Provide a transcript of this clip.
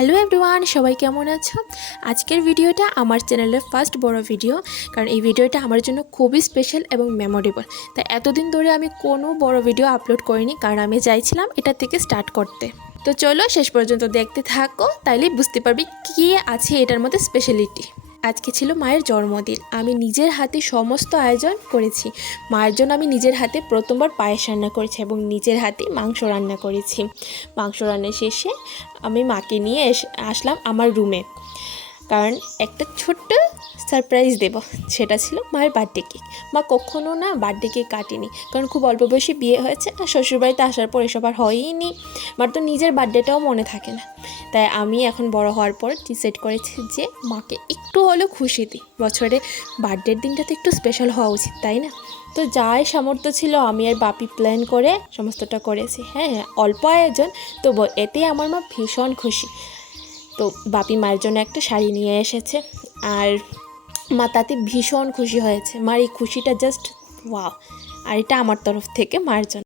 Hello everyone সবাই কেমন আছো? আজকের ভিডিওটা আমার চ্যানেলের ফার্স্ট বড় ভিডিও কারণ এই ভিডিওটা আমার জন্য খুবই স্পেশাল এবং মেমোরেবল তাই এতদিন ধরে আমি কোনো বড় ভিডিও আপলোড করিনি, কারণ আমি চাইছিলাম এটা থেকে স্টার্ট করতে। তো চলো শেষ পর্যন্ত দেখতে থাকো, তাইলে বুঝতে পারবি কী আছে এটার মধ্যে স্পেশালিটি আজকে ছিল মায়ের জন্মদিন। আমি নিজের হাতে সমস্ত আয়োজন করেছি। মায়ের জন্য আমি নিজের হাতে প্রথমবার পায়েস রান্না করেছি এবং নিজের হাতে মাংস রান্না করেছি। মাংস রান্না শেষে আমি মাকে নিয়ে আসলাম আমার রুমে। কারণ একটা ছোট্ট সারপ্রাইজ দেব। সেটা ছিল মায়ের বার্থডে কেক মা কখনো না বার্থডে কেক কাটেনি। কারণ খুব অল্প বয়সে বিয়ে হয়েছে আর শ্বশুরবাড়িতে আসার পর এসব আর হয়ইনি। মার তো নিজের বার্থডেটাও মনে থাকে না। তাই আমি এখন বড় হওয়ার পর ডিসাইড করেছি যে মাকে একটু হলেও খুশি দিই। বছরে বার্থডের দিনটা তো একটু স্পেশাল হওয়া উচিত, তাই না? তো যাই সামর্থ্য ছিল আমি আর বাপি প্ল্যান করে সমস্তটা করেছি। হ্যাঁ হ্যাঁ অল্প আয়োজন তো ব- এতে আমার মা ভীষণ খুশি। তো বাপি মায়ের জন্য একটা শাড়ি নিয়ে এসেছে। আর মা তাতে ভীষণ খুশি হয়েছে। মার এই খুশিটা জাস্ট ওয়া আর এটা আমার তরফ থেকে মার জন্য।